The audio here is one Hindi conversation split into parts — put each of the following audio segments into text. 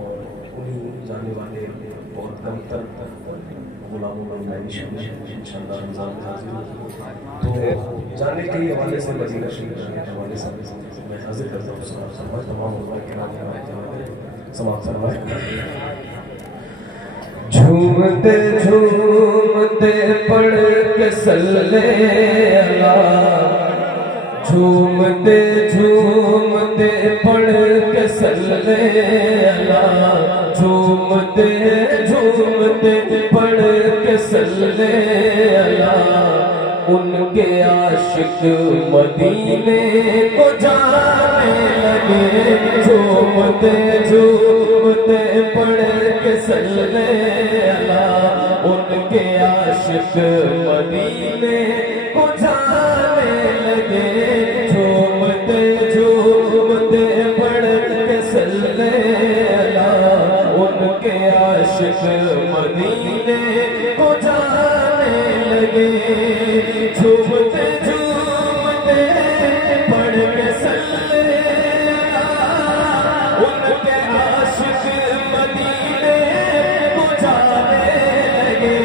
और उन्हीं जाने वाले बहुत कमतर गुलामों में मैं भी शामिल इंशाअल्लाह रमज़ान में हाजिर हूँ। तो जाने के हवाले से मदीना शरीफ के हवाले से मैं हाजिर करता हूँ समाज तमाम उलमा किराम समाप्त फरमाए। झूमते झूमते पढ़ के सल्ले अला, झूमते झूमते पढ़ के सल्ले अला, झूमते झूमते पढ़ के सल्ले अला। उनके आशिक मदीने को जाने लगे, झूमते झूमते पढ़ के सल्ले अला। उनके आशिक मदीने को जाने लगे, झूमते झूमते पढ़ के सल्ले अला। उनके आशिक मदीने को जाने लगे, झूमते झूमते पढ़ के सल्ले अला। उनके आशिक मदीने को जाने लगे,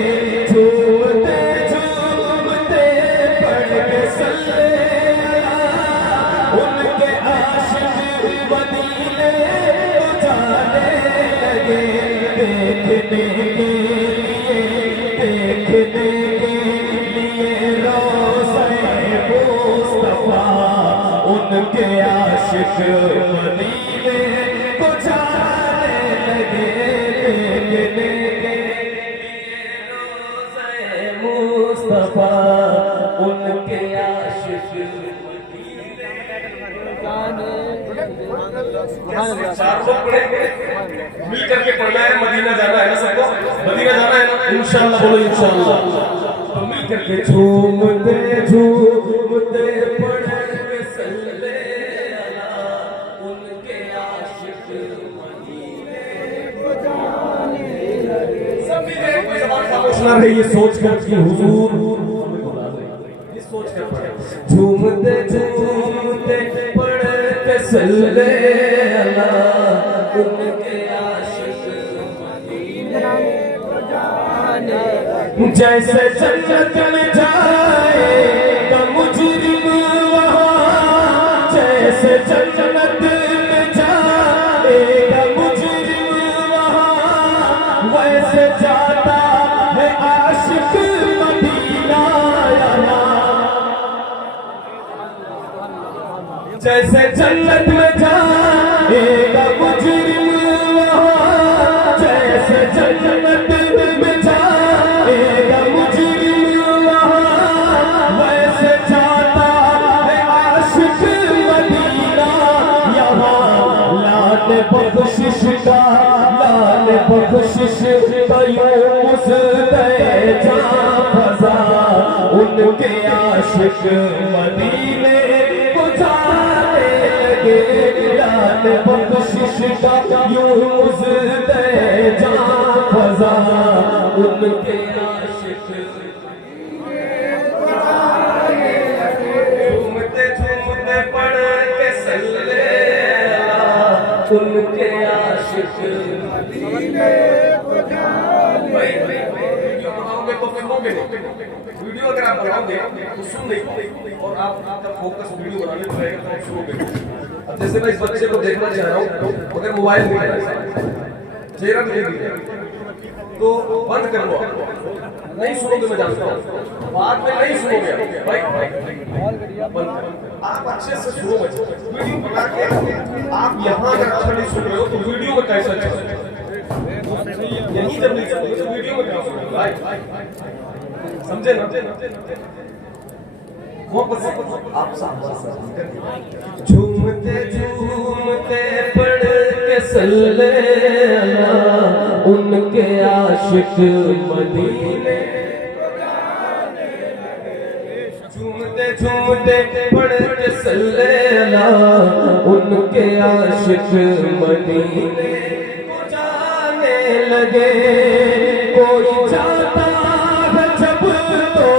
झूमते झूमते पढ़ के सल्ले अला। उनके आशिक मदीने को जाने लगे, देखने के लिए उनके आशिक मदीने को जाने लगे, देखने के लिए रोज़े मुस्तफा। उनके आशिक मदीने चार लोग पढ़ेंगे, मिल करके पढ़ना है। मदीना जाना है ना सबको, मदीना जाना है ना इंशाअल्लाह, बोलो इंशाअल्लाह। तो मिल करके झूमते झूमते पढ़ के सल्ले अला। उनके आशिक मदीने को जाने लगे। सब मिले कोई जबान खामोश ना रहे, ये सोच कर कि हुजूर ये सोच कर पढ़े। झूमते झूमते पढ़ के सल्ले अला। उनके आशिक मदीने को जाने लगे। जैसे जन्नत में जाएगा मुजरिम वहाँ, जैसे जन्नत में जाएगा मुजरिम वहाँ, वैसे जाता है आशिक मदीना यहाँ। जैसे जन्नत में जाएगा मुजरिम वहाँ, जैसे जन्नत में जाएगा मुजरिम वहाँ, वैसे जाता है आशिक मदीना यहाँ। लाल बख्शिश का, लाल बख्शिश का यूनुस दे जां फज़ा। उनके आशिक मदीने को जाने लगे, लाल बख्शिश का यूनुस दे जां फज़ा। उनके आशिक झूमते झूमते पढ़ के सल्ले अला। उनके आशिक मदीने को जाने लगे। वीडियो बनाओगे तो सुनोगे, वीडियो अगर आप बनाओगे तो सुन नहीं पाओगे, और आपका फोकस वीडियो बनाने पर रहेगा तो आप सुनोगे। अब जैसे मैं इस बच्चे को देखना चाह रहा हूँ, अगर मोबाइल दिख रहा है, चेहरा नहीं दिख रहा, तो बंद कर लो। नहीं सुनोगे, मैं जानता हूँ बाद में नहीं सुनोगे भाई, बंद करो। आप अच्छे से सुनो बच्चे, वीडियो बना के आप यहाँ अगर अच्छा नहीं सुन रहे हो तो वीडियो में कैसे अच्छा सुनोगे? यही जब नहीं सुनोगे तो वीडियो में क्या सुनोगे भाई? समझे ना? आप झूमते झूमते पढ़ के सल्ले अला। उनके आशिक मदीने को जाने लगे, झूमते झूमते पढ़ के सल्ले अला। उनके आशिक मदीने को जाने लगे। कोई जाता है जब तो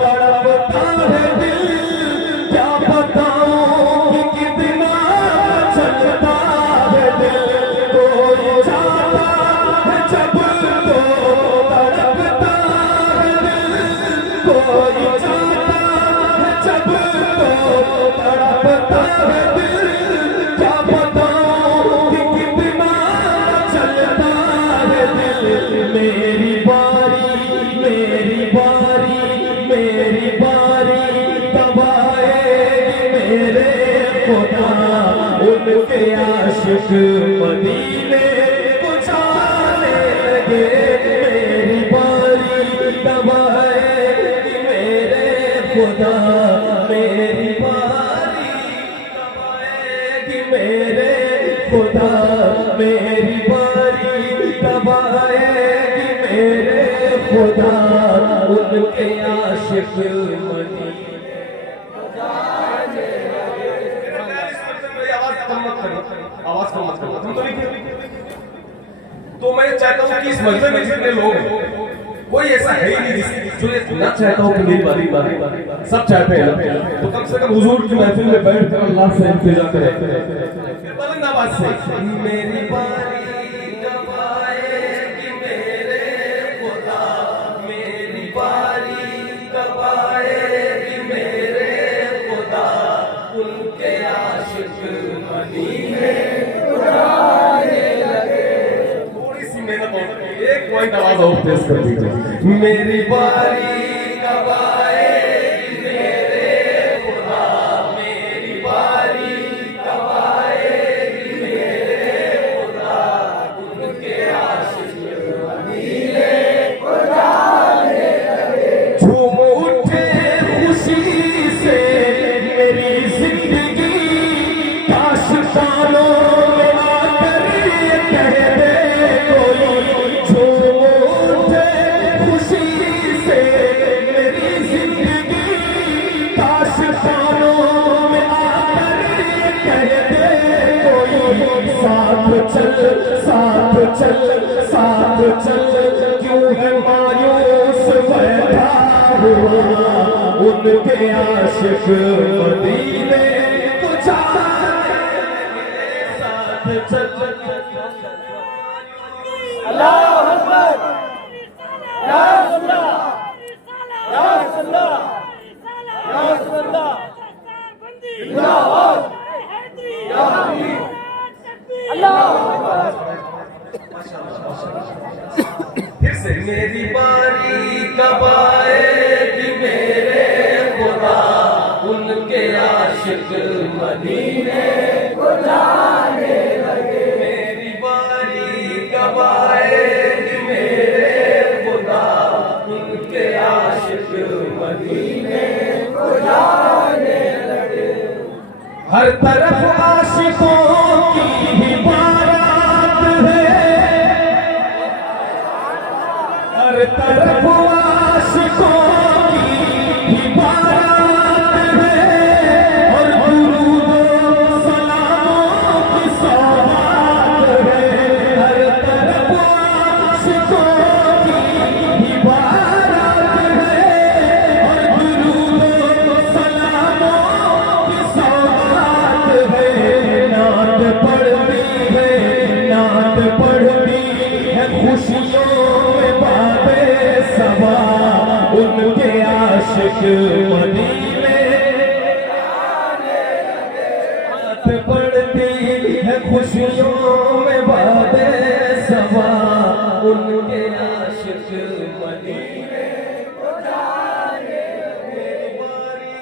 तड़पता है दिल, क्या बताऊं कि कितना चलता है दिल। कोई आशिक मदीने को जाने लगे। मेरी बारी कब आएगी मेरे खुदा, मेरी बारी कब आएगी मेरे खुदा, मेरी बारी कब आएगी मेरे खुदा, उनके आशिक मदीने आवाज कम मत करो, तुम तो नहीं। तो मैं चाहता हूँ कि इस मजमे में जितने लोग हैं, कोई ऐसा है ही नहीं जो ये ना चाहता हूँ कि मेरी बारी बारी, सब चाहते हैं। तो कम से कम हुजूर की महफिल में बैठ कर अल्लाह से इंतजार करें बुलंद आवाज से, मेरी बारी कब आएगी मेरे खुदा, मेरी बारी कब आएगी मेरे खुदा, उनके आशिक मदीने को जाने लगे। थोड़ी सी मेहनत और एक पॉइंट आवाज और तेज कर दीजिए, मेरी बारी कब आएगी मेरे खुदा, मेरी बारी कब आएगी मेरे खुदा, उनके आशिक मदीने को जाने लगे। झूम उठे खुशी से मेरी जिंदगी, काश सालों में आकर ये कह दे कोई, झूम उठे खुशी से मेरी जिंदगी, काश सालों में आकर ये कह दे कोई, साथ चल साथ चल साथ चल, क्यों है मायूस बैठा हुआ, उनके आशिक मदीने को जाने साथ चल। अल्लाह अकबर, या रसूलल्लाह, या रसूलल्लाह, या रसूलल्लाह, जिंदाबाद, या हबीब, अल्लाह अकबर। फिर से मेरी बारी कब आएगी मेरे खुदा, उनके आशिक मदीने को जाने लगे। मेरी बारी कब आएगी मेरे खुदा, उनके आशिक मदीने को जाने लगे। हर तरफ आशिकों की ही बारात है, हर तरफ आशिकों की ही बारात है, और दुरूद सलामों की सौगात है। हर तरफ आशिकों की ही बारात है, और दुरूद सलामों की सौगात है। नात पढ़ती है, नात पढ़ती है खुशियों में बाबे सबा, उनके आशिक मदीने नात पढ़ती है खुशियों में बाबे सबा, उनके आशिक मदीने को जाने लगे। बारी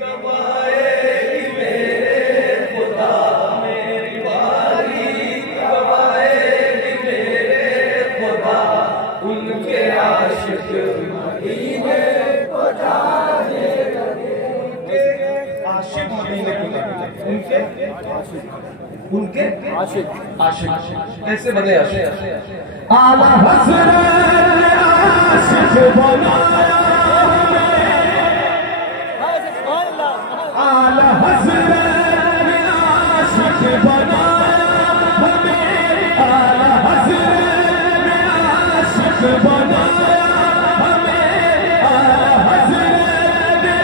कब आएगी मेरे खुदा, मेरी बारी कब आएगी मेरे खुदा, उनके आशिक मदीने को जाने लगे। आशिक मदीने को जाने लगे। उनके आशिक आशिक कैसे बने आशिक? आला हज़रत ने आशिक बनाया हमें, आला हज़रत ने आशिक बनाया हमें, आला हज़रत ने आशिक बनाया हमें, आला हज़रत ने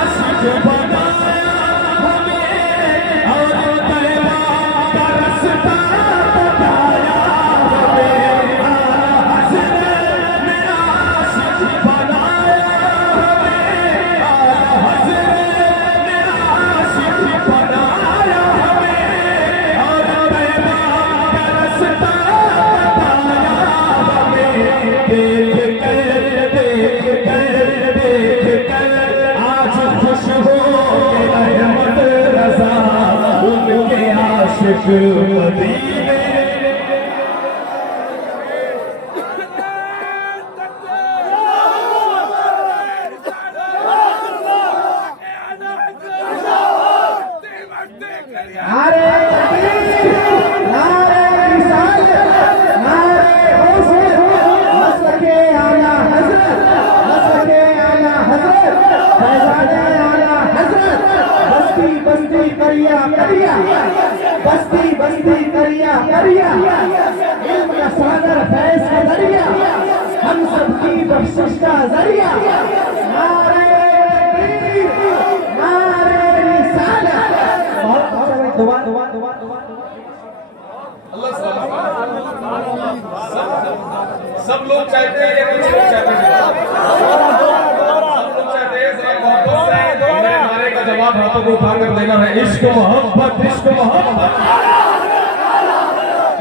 आशिक बनाया हमें, और तैबा का रास्ता बताया हमें। आला हज़रत ने आशिक बनाया आशिक मदीने बस्ती बस्ती करिया करिया इल्म का सागर फैज का दरिया हम सबकी बख्शिश का जरिया नारे तकबीर नारे रिसालत दुआ दुआ दुआ दुआ अल्लाह सब लोग चाहते हैं ये कुछ लोग चाहते हैं नारे का जवाब हाथों को उठाकर देना है इश्क मोहब्बत इश्क मोहब्बत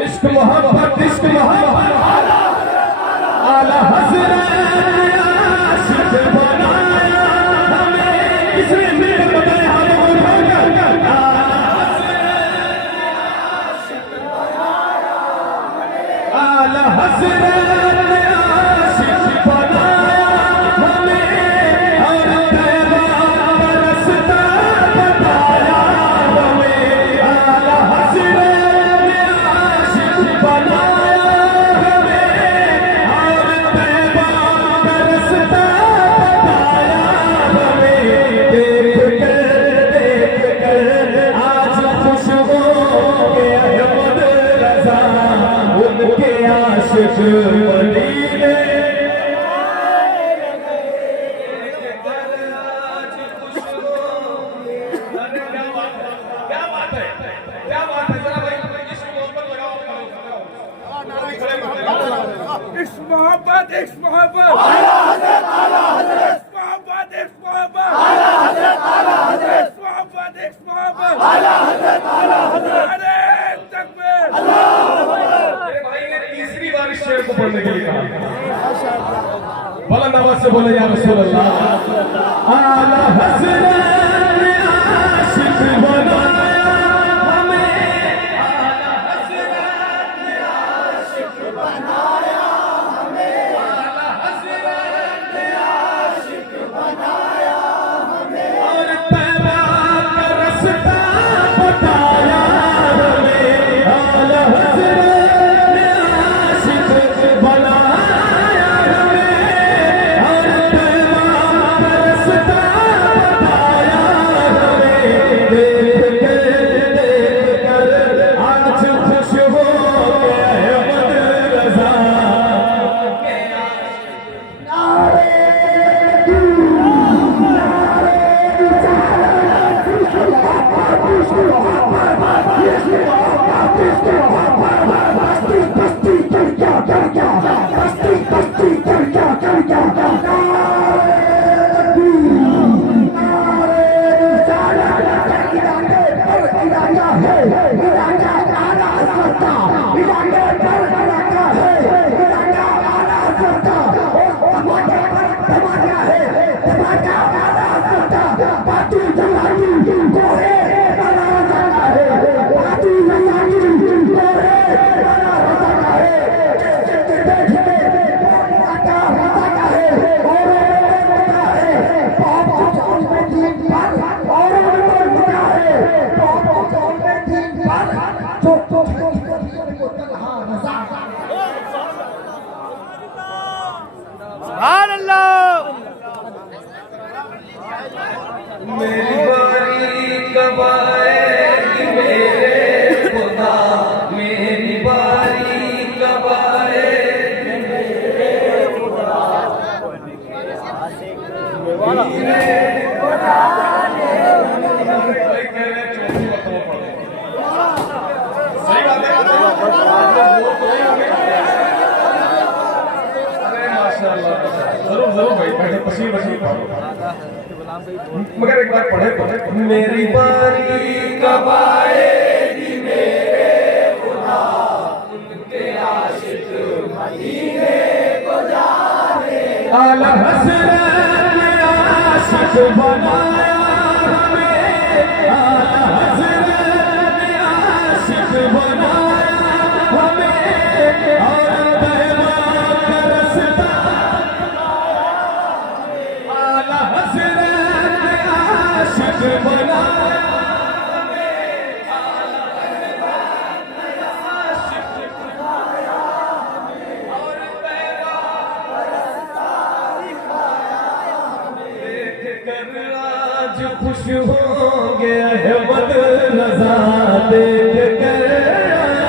इश्क मोहब्बत इश्क मोहब्बत आला हज़रत आशिक बनाया हमें किसने मिलकर बताया हाथों को उठाकर आला हज़रत आशिक बनाया हमें और तैबा का रास्ता बताया हमें आला हज़रत आशिक बनाया हमें और तैबा का रास्ता बताया हमें देख कर आज खुश हो गए अहमद रज़ा उनके आशिक मदीने क्या बात है जरा भाई इश्क मोहब्बत लगाओ इश्क मोहब्बत इश्क मोहब्बत इश्क मोहब्बत इश्क मोहब्बत नारे तकबीर मेरे भाई ने तीसरी बार इस शेर को पढ़ने के लिए कहा बुलंद आवाज से बोले या रसूल अल्लाह आला हज़रत आशिक बनाया हमें आला हज़रत आशिक बनाया हमें आला हज़रत आशिक बनाया हमें और तैबा का रास्ता बताया हमें आला हज़रत आशिक बनाया हमें और तैबा का रास्ता बताया हमें देख कर आज खुश हो गए अहमद रज़ा मेरी बारी कब आएगी मेरे खुदा मेरी बारी कब आएगी मेरे खुदा सही बात है अरे माशाल्लाह जरूर जरूर भाई बैठे पसीने पसीने मगर एक बार पढ़े मेरी बारी कब आएगी मेरे खुदा उनके आशिक मदीने को जाने आला हज़रत आशिक बनाया हमें आला हज़रत आशिक खुश होंगे अहमद रजा देख कर,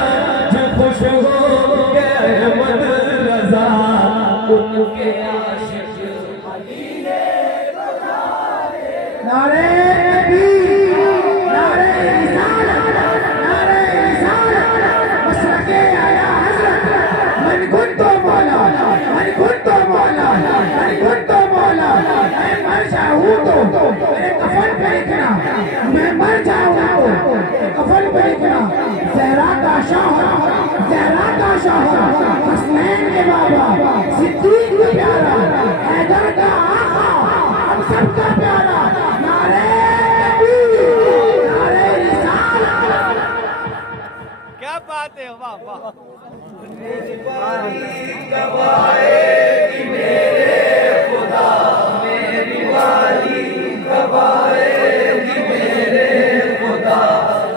आज खुश होंगे अहमद रजा, उनके आशिक नारे तकबीर, नारे रिसालत, नारे रिसालत, मसरके आया हज़रत, मन कुंतो मौला, मन कुंतो मौला, मन कुंतो मौला, मैं मर जाऊँ तो मेरे कफन पे लिखना, मैं मर जाऊँ तो कफन पे लिखना, ज़हरा का शौहर, ज़हरा का शौहर, हसनैन के बाबा, सिद्दीक का प्यारा, हैदर का आका, हम सबका प्यारा, नारे तकबीर, नारे रिसालत। क्या बात है, वाह वाह।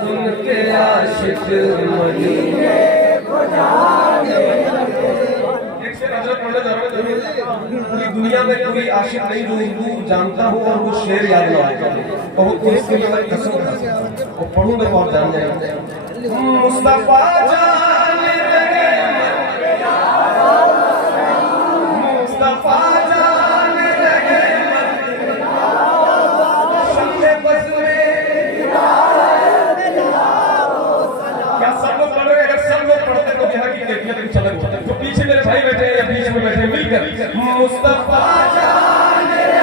उनके आशिक मदीने पूरी दुनिया में कोई आशिक नहीं जो हिंदू जानता हो और वो शेर याद ना आए, बहुत इसके लिए मैं कसम खा सकता हूं, और पढ़ूंगा तो आप जान जाएंगे। मुस्तफा जान लगे, मुस्तफा जान लगे, शम्मे बज़ में क्या सब लोग पढ़ रहे हैं? अगर सब लोग पढ़ते तो यहाँ की कैफियत कुछ अलग होता है। तो पीछे मेरे भाई बैठे हैं या बीच में बैठे हैं, मिलकर मुस्तफा जान रहे,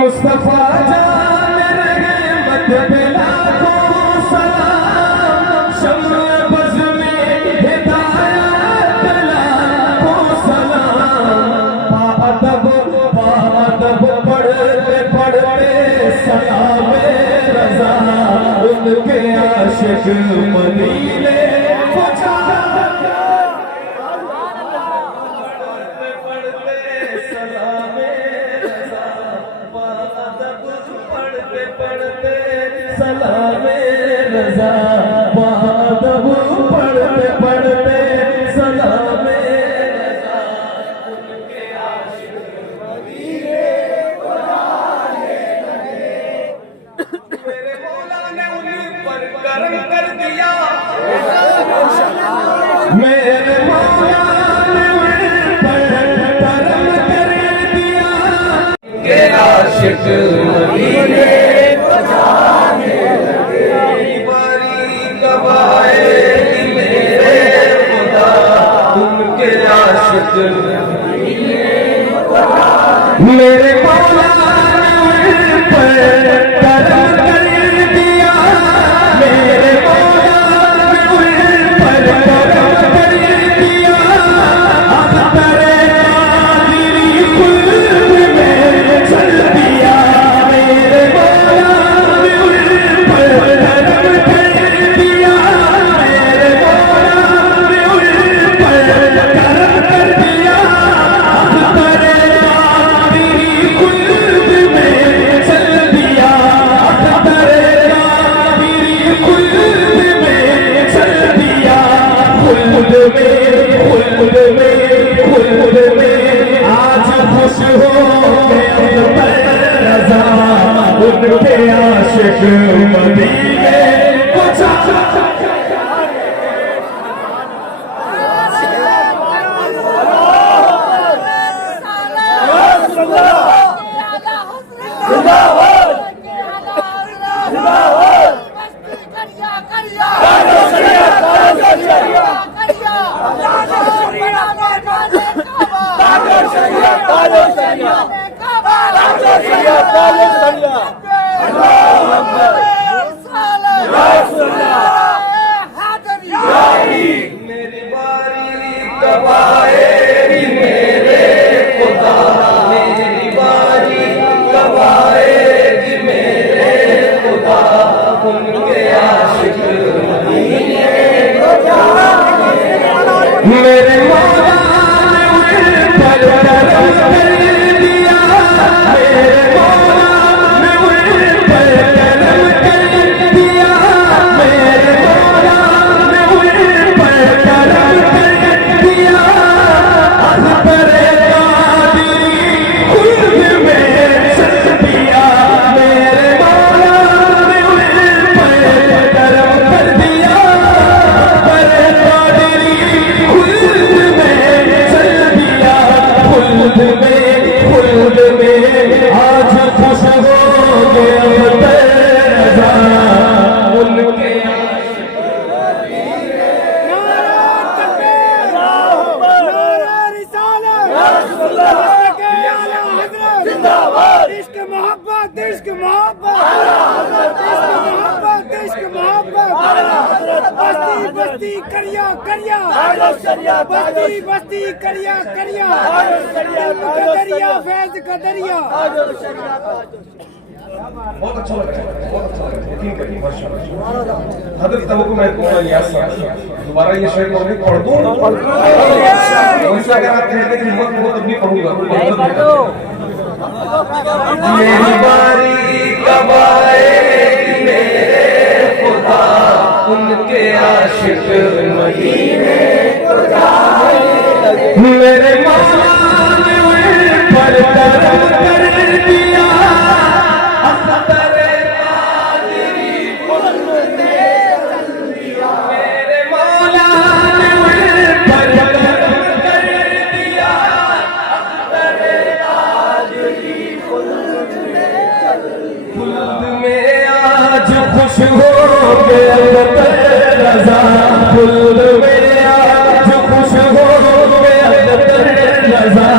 मुस्तफा जान रहमत पे लाखों सलाम, शम्मे बज़ में हिदायत लाखों सलाम, पाअदब पढ़ते पढ़ते सलामे रज़ा, उनके आशिक मदीने पहुंचा, पढ़ते सलामे रज़ा, पाअदब पढ़ते पढ़ते सलामे रज़ा, पाअदब पढ़ते पढ़ते सलामे रज़ा, उनके आशिक मेरे मौला ने उन पर करम कर दिया, मेरे मौला ने उन पर करम कर दिया, के आशिक मदीने मेरी बारी कब आएगी मेरे खुदा, उनके आशिक मेरे मौला ने उन पर करम कर दिया, मेरे मौला ने उन पर करम कर दिया, अब तेरे कादिरी कुल्ब में चल दिया, मेरे मौला ने उन पर करम कर दिया, मेरे मौला ने उन पर करम कर दिया, अब तेरे कादिरी कुल्ब में चल दिया, अब तेरे कादिरी कुल्ब में चल दिया, खुल्द में आज खुश हो अकबर रज़ा, उनके आशिक मदीने पहुंचा। मेरी बारी कब आएगी मेरे खुदा, मेरी बारी कब आएगी मेरे खुदा, उनके आशिक मदीने मेरे मौला ने उन पर करम कर दिया, मेरे मौला ने उन पर करम कर इश्क मोहब्बत इश्क मोहब्बत बस्ती बस्ती करिया करिया बस्ती बस्ती करिया करिया कदरिया फैज कदरिया। बहुत अच्छा लग रहा है, बहुत अच्छा लग रहा है, यकीन करिए माशाल्लाह। हजरत तवक्कुल मैं इलियास साहब दोबारा ये शेर मैं पढ़ दूं वैसे अगर आप कहते हैं हिम्मत हो तब भी पढ़ूंगा। मेरी बारी कब आएगी मेरे खुदा उनके आशिक मदीने को जाने लगे। मेरे मौला ने उन पर करम कर दिया खुश हो गया रज़ा फुल में आज खुश हो गया रज़ा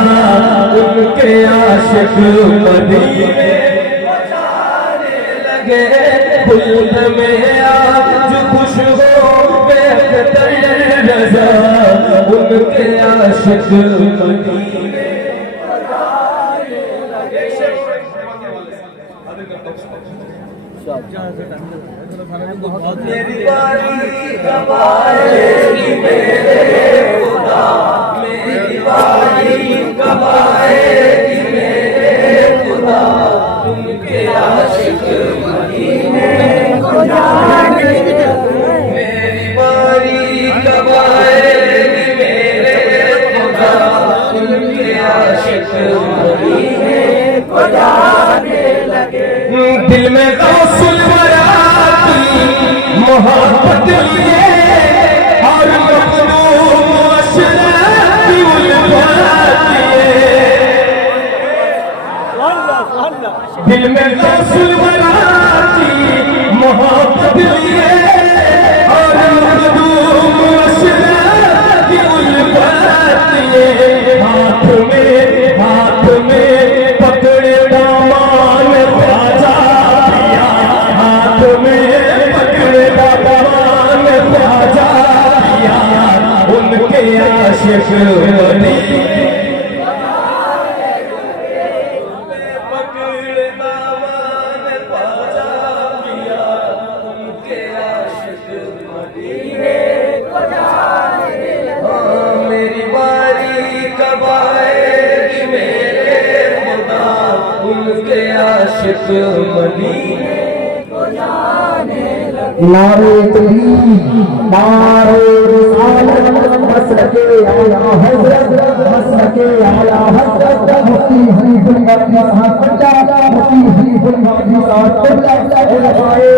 उनके आशिक मदीने को जाने लगे। फुल में आज खुश हो गया रज़ा उनके आशिक मदीने को जाने लगे। मेरी बारी कब आएगी मेरे खुदा मेरी बारी कब आएगी मेरे खुदा उनके आशिक मदीने को जाने लगे। मेरी बारी कब आएगी मेरे खुदा उनके आशिक मदीने को जाने लगे। दिल में गौसुल वरा की मोहब्बत लिए और मखदूम अशरफ की उल्फत लिए। दिल में गौसुल वरा की मोहब्बत लिए और मखदूम अशरफ की उल्फत लिए। हाथ में पकड़े दामान ख्वाजा पिया हाथ में पकड़े दामान ख्वाजा पिया उनके आशिक मदीने पकड़े दामान ख्वाजा पिया उनके आशिक मदीने को जाने लगे। मेरी बारी कब आएगी मेरे खुदा उनके आशिक मदीने को जाने लगे। नारे तकबीर नारे रिसालत मसलके आला हज़रत मसलके आला हज़रत मुफ्ती हनीफुल मदनी साहब पंजा मुफ्ती हनीफुल मदनी साहब क़िबला उलमाए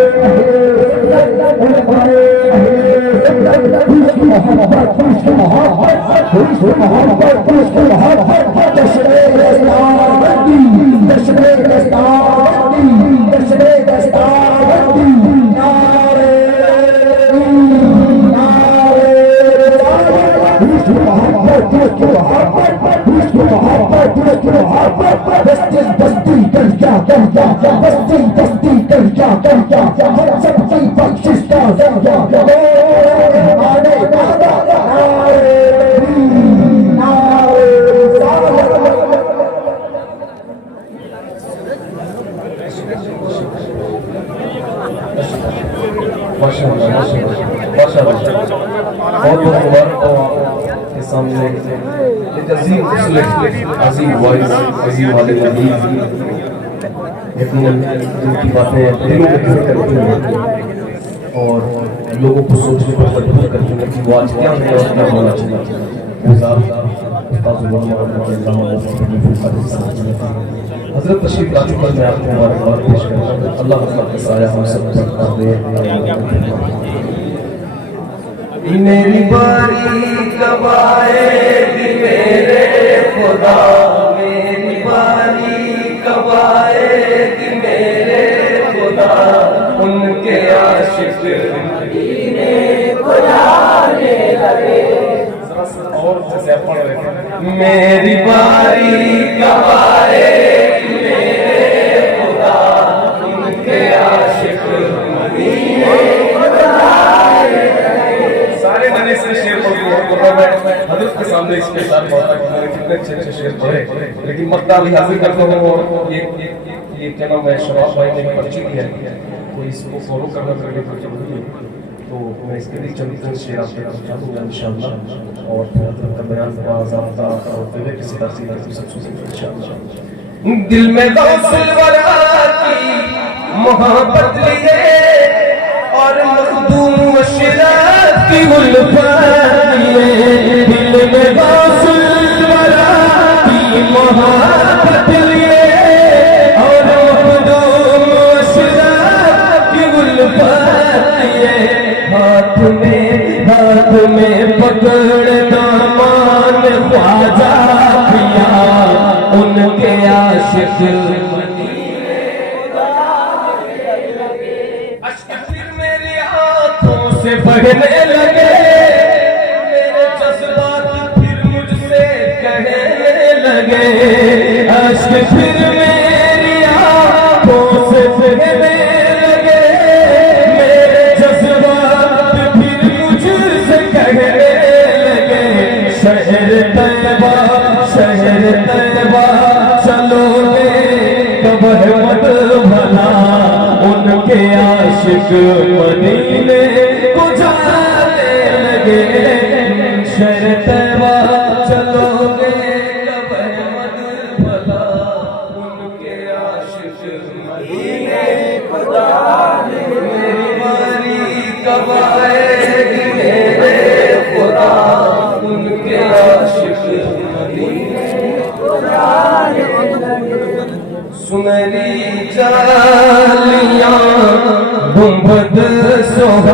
बहुत मुबारक हो आपके सामने एक अजीम वॉइस अजीम वाले यकीनन जिनकी बातें दिलों में घर करती हैं और लोगों को सोचने पर मजबूर करती हैं कि वो आज क्या है और क्या होना चाहिए। हजरत तशरीफ ला चुका मैं आपको मुबारकबाद पेश करता हूँ। अल्लाह के साया हम सब पर कर दे। मेरी बारी कब आएगी मेरे खुदा मेरी बारी कब आएगी मेरे खुदा उनके आशिक मदीने को जाने लगे। और जैसे पढ़ रहे थे मेरी बारी कब आएगी मेरे खुदा दुपट्टा भी हासिल करता हूँ और ये क्या नाम है शबाब भाई ने पर्ची दी है तो इसको फॉलो करना मेरे लिए जरूरी है। तो मैं इसके लिए चंद शेर आपके चाहूँगा इंशाल्लाह और का बयान ज़ाब्ता और फिर किसी तरह से सब सुनेंगे इंशाल्लाह। दिल में गौसल वरा की मोहब्बत लिए और मखदूम अशराफ की उल्फत लिए, दिल में गौसल वरा की मोहब्बत लिए और मखदूम अशराफ की उल्फत लिए। हाथ में पकड़ दामान ख्वाजा पिया उनके आशिक फिर मेरी आंखों से बढ़ने लगे, मेरे जज्बात फिर मुझसे कहने लगे, अश्क फिर मेरी आंखों से बहने लगे, मेरे जज्बात फिर मुझसे कहने लगे। शहर तैयबा चलोगे कब मत भला उनके आशिक मदीने को जाने लगे। शहर तैयबा चलोगे कब मत भला उनके आशिक मदीने को जाने मेरी बारी कब आएगी मेरे खुदा उनके आशिक मदीने को जाने सुनहरी जालियां गुंबद सोहा